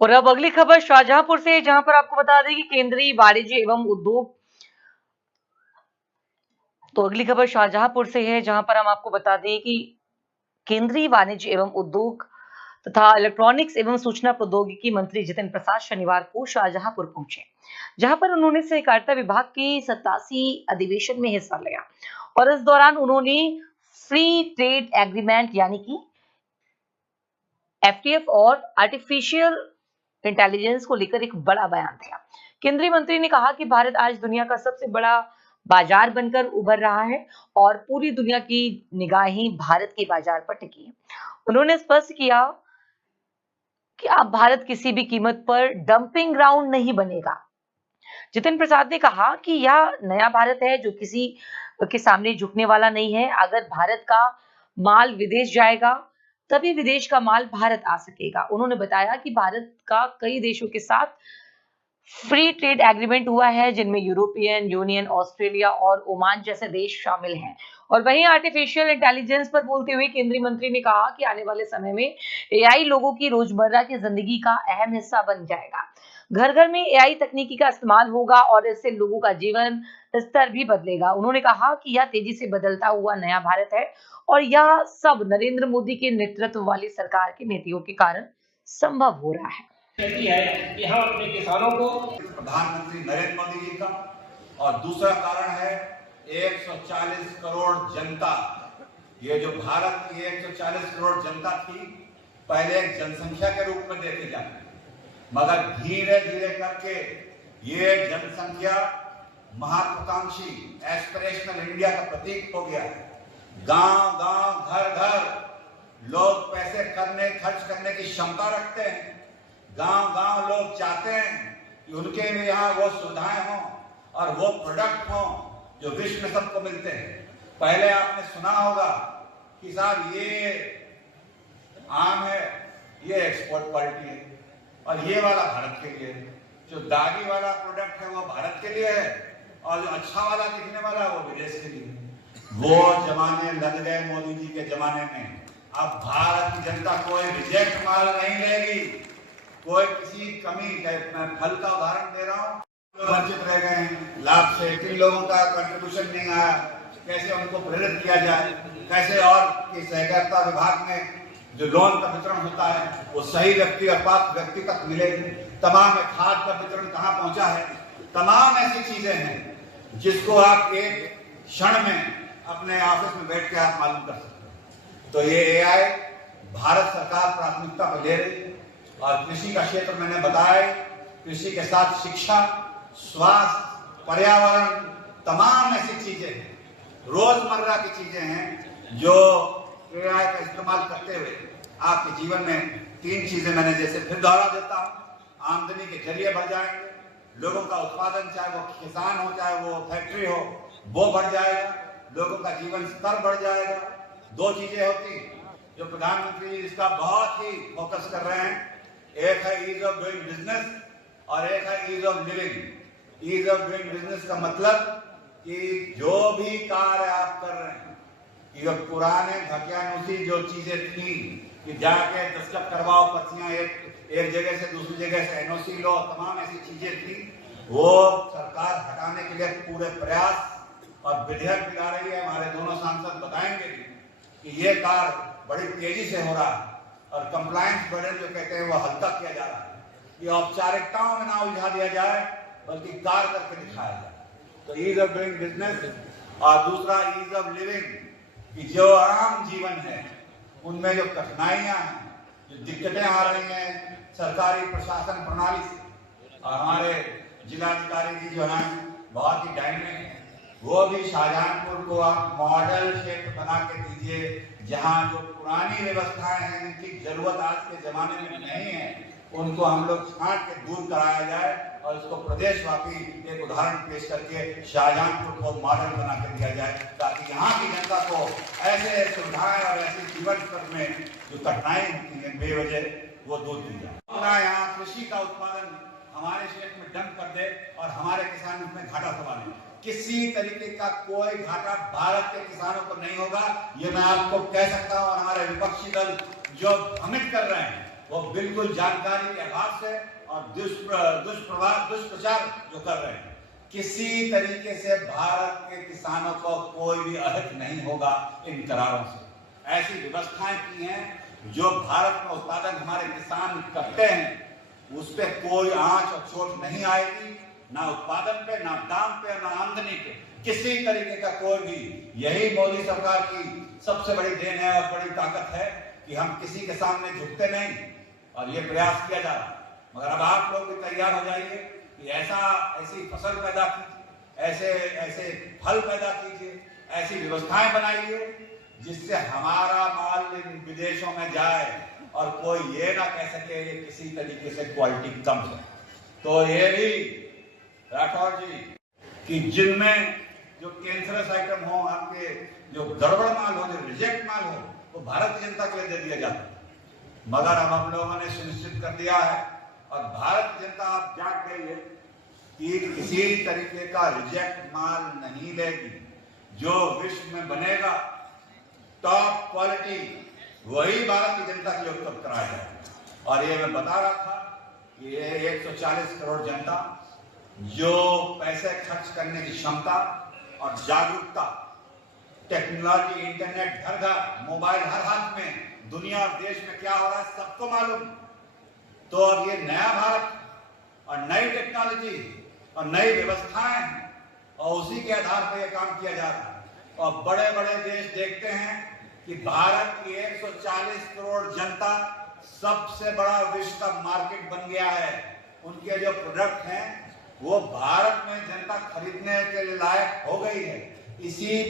और अब अगली खबर शाहजहांपुर से, जहां पर आपको बता दें कि केंद्रीय वाणिज्य एवं उद्योग तो अगली खबर शाहजहांपुर से है, जहां पर हम आपको बता दें कि केंद्रीय वाणिज्य एवं उद्योग तथा इलेक्ट्रॉनिक्स एवं सूचना प्रौद्योगिकी मंत्री जितिन प्रसाद शनिवार को शाहजहांपुर पहुंचे, जहां पर उन्होंने सहकारिता विभाग के 87 अधिवेशन में हिस्सा लिया। और इस दौरान उन्होंने फ्री ट्रेड एग्रीमेंट यानी कि एफटीएफ और आर्टिफिशियल इंटेलिजेंस को लेकर एक बड़ा बयान दिया। केंद्रीय मंत्री ने कहा कि भारत आज दुनिया का सबसे बड़ा बाजार बनकर उभर रहा है और पूरी दुनिया की निगाहें भारत के बाजार पर टिकी है। उन्होंने स्पष्ट किया कि अब भारत किसी भी कीमत पर डंपिंग ग्राउंड नहीं बनेगा। जितिन प्रसाद ने कहा कि यह नया भारत है जो किसी के सामने झुकने वाला नहीं है। अगर भारत का माल विदेश जाएगा तभी विदेश का माल भारत आ सकेगा। उन्होंने बताया कि भारत का कई देशों के साथ फ्री ट्रेड एग्रीमेंट हुआ है, जिनमें यूरोपियन यूनियन, ऑस्ट्रेलिया और ओमान जैसे देश शामिल हैं। और वहीं आर्टिफिशियल इंटेलिजेंस पर बोलते हुए केंद्रीय मंत्री ने कहा कि आने वाले समय में एआई लोगों की रोजमर्रा की जिंदगी का अहम हिस्सा बन जाएगा। घर घर में एआई तकनीकी का इस्तेमाल होगा और इससे लोगों का जीवन स्तर भी बदलेगा। उन्होंने कहा कि यह तेजी से बदलता हुआ नया भारत है और यह सब नरेंद्र मोदी के नेतृत्व वाली सरकार की नीतियों के कारण संभव हो रहा है। है कि हम अपने किसानों को प्रधानमंत्री नरेंद्र मोदी जी का, और दूसरा कारण है 140 करोड़ जनता। ये जो भारत की 140 करोड़ जनता थी, पहले एक जनसंख्या के रूप में देखी जाती, मगर धीरे धीरे करके ये जनसंख्या महत्वाकांक्षी एस्पिरेशनल इंडिया का प्रतीक हो गया है। गांव गांव, घर घर लोग पैसे खर्च करने की क्षमता रखते हैं। गांव गांव लोग चाहते हैं कि उनके लिए यहाँ वो सुविधाएं हों और वो प्रोडक्ट हों जो विश्व में सबको मिलते हैं। पहले आपने सुना होगा कि साहब ये आम है, ये एक्सपोर्ट क्वालिटी है, और ये वाला भारत के लिए है। जो दागी वाला प्रोडक्ट है वो भारत के लिए है, और जो अच्छा वाला दिखने वाला है वो विदेश के लिए। वो जमाने लग गए मोदी जी के जमाने में। अब भारत की जनता कोई रिजेक्ट माल नहीं लेगी, कोई किसी कमी। मैं फल का उदाहरण दे रहा हूँ, वंचित रह गए हैं लाभ से, किन लोगों का कंट्रीब्यूशन नहीं आया, कैसे उनको प्रेरित किया जाए, कैसे और कि सहकारिता विभाग में जो लोन का वितरण होता है वो सही व्यक्ति और पात्र व्यक्ति तक मिले। तमाम खाद का वितरण कहाँ पहुंचा है, तमाम ऐसी चीजें हैं जिसको आप एक क्षण में अपने ऑफिस में बैठ के आप मालूम कर सकते हैं। तो ये एआई भारत सरकार प्राथमिकता पर ले रही। और कृषि का क्षेत्र मैंने बताया, कृषि के साथ शिक्षा, स्वास्थ्य, पर्यावरण, तमाम ऐसी चीजें हैं, रोजमर्रा की चीजें हैं जो एआई का इस्तेमाल करते हुए आपके जीवन में 3 चीजें मैंने जैसे फिर दोहरा देता हूं। आमदनी के जरिए बढ़ जाएंगे, लोगों का उत्पादन, चाहे वो किसान हो चाहे वो फैक्ट्री हो, वो बढ़ जाएगा, लोगों का जीवन स्तर बढ़ जाएगा। 2 चीजें होती जो प्रधानमंत्री इसका बहुत ही फोकस कर रहे हैं। एक है ईज ऑफ डूइंग बिजनेस और एक है ease of living. Ease of doing business का मतलब कि जो भी कार्य आप कर रहे हैं, ये पुराने धकियानुसी जो चीजें थी कि जाके दस्तखत करवाओ, पर्चियां एक जगह से दूसरी जगह से एनओसी लो, तमाम ऐसी चीजें थी, वो सरकार हटाने के लिए पूरे प्रयास और विधेयक भी ला रही है। हमारे दोनों सांसद बताएंगे कि ये कार्य बड़ी तेजी से हो रहा है और कंप्लायंस बर्डन जो कहते हैं वो हल्का किया जा रहा है। ये औपचारिकताओं में ना उलझा दिया जाए बल्कि कार्य करके दिखाया जाए। तो ईज ऑफ डूइंग बिजनेस, और दूसरा ईज ऑफ लिविंग, कि जो आम जीवन है उनमें जो कठिनाइयां हैं, जो दिक्कतें आ रही हैं सरकारी प्रशासन प्रणाली से, और हमारे जिलाधिकारी जी जो हैं बहुत ही डायनेमिक है, वो भी शाहजहांपुर को आप मॉडल क्षेत्र बना के दीजिए, जहां जो पुरानी व्यवस्थाएं हैं जिनकी जरूरत आज के जमाने में नहीं है, उनको हम लोग छांट के दूर कराया जाए और इसको प्रदेशव्यापी एक उदाहरण पेश करके शाहजहांपुर को मॉडल बना के दिया जाए, ताकि यहाँ की जनता को ऐसे सुविधाएं और ऐसे जीवन स्तर में जो कठिनाई होती है बेवजह, वो दूर की जाए। अपना यहाँ कृषि का उत्पादन हमारे क्षेत्र में डंप कर दे और हमारे किसान उसमें घाटा संभाले। किसी तरीके का कोई घाटा भारत के किसानों को नहीं होगा, ये मैं आपको कह सकता हूं। और हमारे विपक्षी दल जो भ्रमित कर रहे हैं वो बिल्कुल जानकारी के अभाव से और दुष्प्रचार जो कर रहे हैं। किसी तरीके से भारत के किसानों को कोई भी अहित नहीं होगा इन करारों से। ऐसी व्यवस्थाएं की हैं जो भारत में उत्पादन हमारे किसान करते हैं उस पर कोई आंच और चोट नहीं आएगी, ना उत्पादन पे, ना दाम पे, ना आमदनी पे, किसी तरीके का कोई भी। यही मोदी सरकार की सबसे बड़ी देन है और बड़ी ताकत है कि हम किसी के सामने झुकते नहीं और ये प्रयास किया जा रहा। मगर अब आप लोग भी तैयार हो जाइए कि ऐसी फसल पैदा कीजिए, ऐसे फल पैदा कीजिए, ऐसी व्यवस्थाएं बनाइए जिससे हमारा माल विदेशों में जाए और कोई ये ना कह सके ये किसी तरीके से क्वालिटी कम है। तो ये भी राठौर जी कि जिनमें जो कैंसरस आइटम हो, आपके जो गड़बड़ माल हो, जो रिजेक्ट माल हो, वो भारतीय जनता के लिए दे दिया जाता है। मगर अब हम लोगों ने सुनिश्चित कर दिया है और भारतीय जनता आप जाग गई है कि किसी तरीके का रिजेक्ट माल नहीं लेगी। जो विश्व में बनेगा टॉप क्वालिटी वही भारतीय जनता के लिए उपलब्ध कराया है। और ये मैं बता रहा था कि ये 140 करोड़ जनता जो पैसे खर्च करने की क्षमता और जागरूकता, टेक्नोलॉजी, इंटरनेट घर घर, मोबाइल हर हाथ में, दुनिया और देश में क्या हो रहा है सबको मालूम। तो अब ये नया भारत और नई टेक्नोलॉजी और नई व्यवस्थाएं हैं और उसी के आधार पर यह काम किया जा रहा है। और बड़े बड़े देश देखते हैं कि भारत की 140 करोड़ जनता सबसे बड़ा विश्व का मार्केट बन गया है। उनके जो प्रोडक्ट हैं वो भारत में जनता खरीदने के लायक हो गई है। इसी